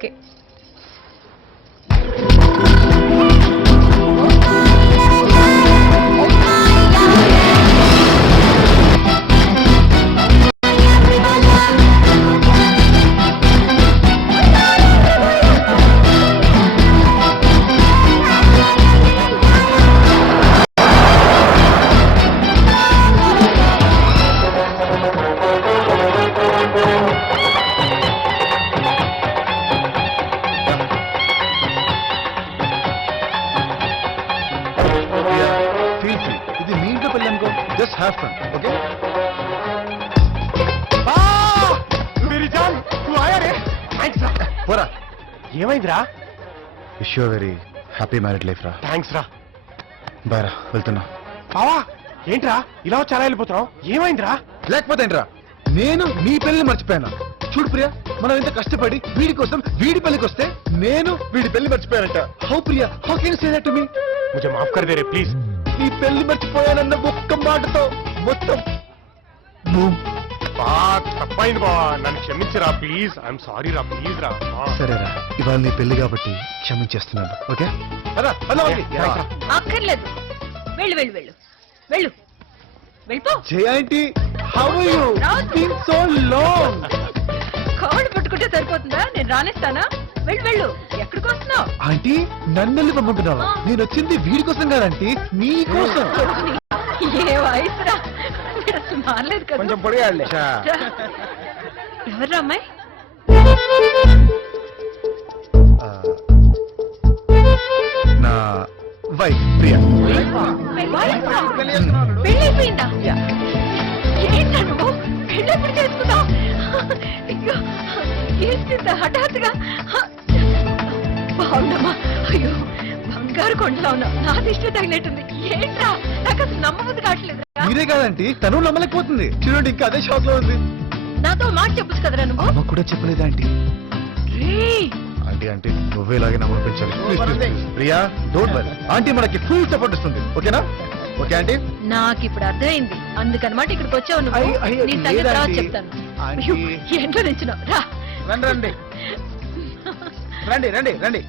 Okay. ఇది మీ ఇంట్లో పెళ్ళి అనుకో, జస్ట్ హ్యావ్ ఫన్, ఓకే? పోరా. ఏమైందిరా? Wish you very happy married life రా. థ్యాంక్స్ రా. బాయ్ రా, వెళ్తున్నా. బావా ఏంట్రా ఇలా చాలా వెళ్ళిపోతున్నావు? ఏమైందిరా? లేకపోతే ఏంట్రా, నేను నీ పెళ్లి మర్చిపోయాను. చూడు ప్రియా, మనం ఇంత కష్టపడి వీడి కోసం వీడి పెళ్లికి వస్తే నేను వీడి పెళ్లి మర్చిపోయానంట. How Priya, how can you say that to me? ముझे మాఫ్ కర్ దే రే ప్లీజ్. నీ పెళ్లి మర్చిపోయానన్న ఒక్క మాటతో మొత్తం బూమ్. తప్పైంది బావా, నన్ను క్షమించరా ప్లీజ్. ఐఎమ్ సారీ రా, ప్లీజ్ రా. సరేరా, ఇవాళ నీ పెళ్లి కాబట్టి క్షమించేస్తున్నాను, ఓకే? అక్కర్లేదు, వెళ్ళు వెళ్ళు వెళ్ళు వెళ్ళు వెళ్ళిపో. Jayanti, how are you? Been so long. కాళ్ళు పట్టుకుంటే సరిపోతుందా? నేను రానిస్తానా? వెళ్ళు వెళ్ళు. ఎక్కడికి వస్తున్నావు? ఆంటీ, నన్ను పంపుతున్నావా? నేను వచ్చింది వీడి కోసం కాదంటీ, నీ కోసం. ఏ వయసురా, మీరు అసలు మారలేదు కదా. కొంచెం పొడిగాడులే. ఎవర్రా అమ్మాయి? నా వైఫ్ ప్రియా. పెళ్ళైపోయిందా? ఏంటా నువ్వు పెళ్ళెప్పుడు చేసుకున్నావు? అయ్యో, ఏంటింత హఠాత్తుగా? బాగుందమ్మా. అయ్యో, బంగారు కొండలో ఉన్నావు. నా దిష్టి తగినట్టుంది. ఏంట్రా, నాకు అసలు నమ్మబుద్ధి కావట్లేదు. మీరే కాదంటీ, తను నమ్మలేకపోతుంది. చూడండి, ఇంకా అదే షాక్ లో ఉంది. నాతో మాట చెప్పచ్చు కదరా నువ్వు? అమ్మ కూడా చెప్పలేదు ఆంటీ. రేయ్, ఆంటీ ఆంటీ, నువ్వే ఇలాగే నమ్మపించాలి. Please please Priya, don't worry. Aunty మనకి ఫుల్ సపోర్ట్ ఇస్తుంది, ఓకేనా? Okay aunty. నాకు ఇప్పుడు అర్థమైంది, అందుకనమాట ఇక్కడికి వచ్చావు నువ్వు. అయ్యో, నీ సంగతి తర్వాత లేదండి. చెప్తాను. ఆంటీ. అయ్యో, ఏంటో నించున్నావు. రా రండి రండి రండి రండి రండి.